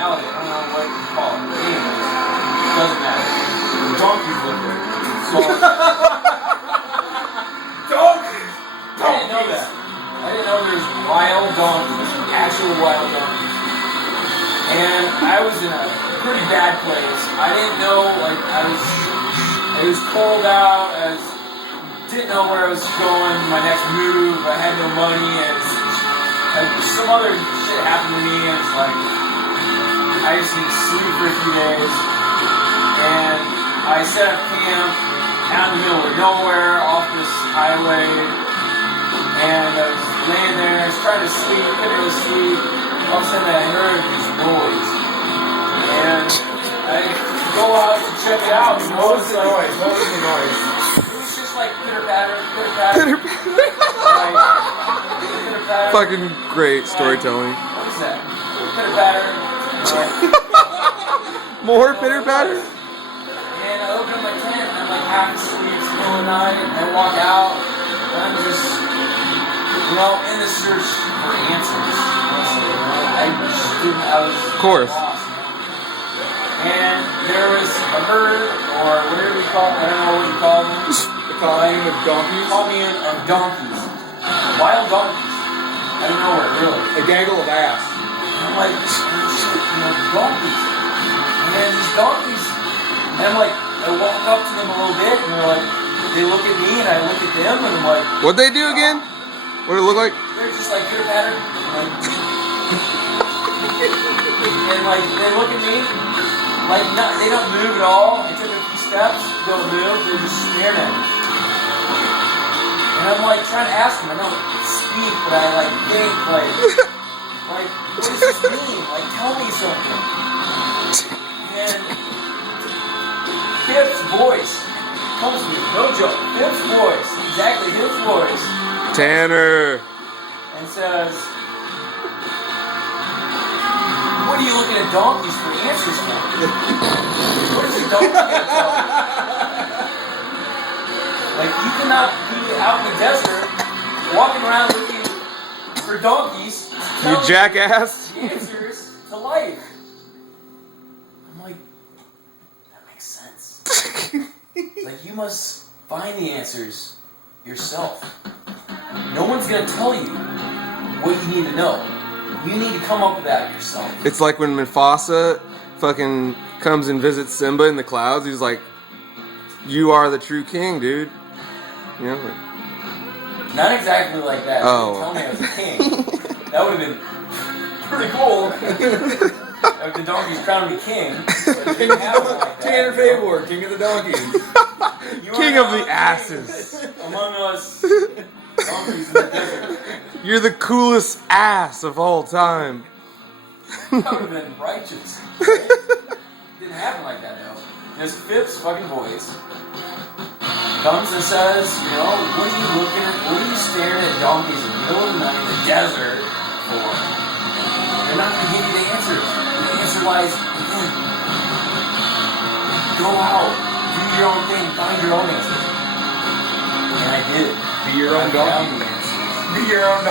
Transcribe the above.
valley. I don't know what you call it. But anyways, it doesn't matter. The donkeys live there. So, Donkeys! I didn't know that. I didn't know there's wild donkeys, actual wild donkeys. And I was in a pretty bad place. I didn't know, like, it was cold out. Didn't know where I was going, my next move. I had no money, and some other shit happened to me, and it's like, I just need to sleep for a few days. And I set up camp out in the middle of nowhere off this highway, and I was laying there, I was trying to sleep, couldn't really sleep. All of a sudden I heard this noise, and I go out to check it out. What was the noise? What was the noise? It was just like pitter patter, pitter patter. Pitter patter. Like, pitter patter. Fucking great storytelling. What is that? Pitter patter. More pitter patter? And I open up my tent, and I'm like half asleep, it's the middle of the night, and I walk out, and I'm just, in the search for answers. Honestly, I was Of course. lost. And there was a herd, or whatever you call it, I don't know what you call them. The colony of donkeys? Colony of donkeys. Wild donkeys. I don't know where, really. A gaggle of ass. And I'm like, donkeys. And these donkeys, and I'm like, I walk up to them a little bit, and they're like, they look at me, and I look at them, and I'm like, What'd they do again? What did it look like? they're just like pitter patter. And like, they look at me, like, they don't move at all. I took a few steps, don't move, they're just staring at me. And I'm like, trying to ask them, I don't speak, but I like think, like, what does this mean? Like, tell me something. And Pip's voice comes to me, no joke. Pip's voice, exactly his voice, Tanner. and says, "What are you looking at donkeys for answers for? What is a donkey gonna tell you? Like, you cannot be out in the desert, walking around looking for donkeys to tell You jackass. the answers to life." I'm like, that makes sense. Like, you must find the answers yourself. No one's gonna tell you what you need to know. You need to come up with that yourself. It's like when Mufasa fucking comes and visits Simba in the clouds. He's like, "You are the true king, dude." You know? Like, Not exactly like that. Oh. Tell me I was a king. That would have been pretty cool. If the donkeys crowned me king. But it didn't happen like that. Tanner Fabor, king of the donkeys. You are King of now the king asses. among us donkeys in the desert. You're the coolest ass of all time. That would have been righteous. Right? Didn't happen like that though. Just Phip's fucking voice comes and says, what are you looking at? What are you staring at donkeys in the middle of the night in the desert for? They're not going to give you the answers. The answer lies within. Go out, do your own thing, find your own answers. And I did. Be your own I found donkey. the answers. Be your own donkey.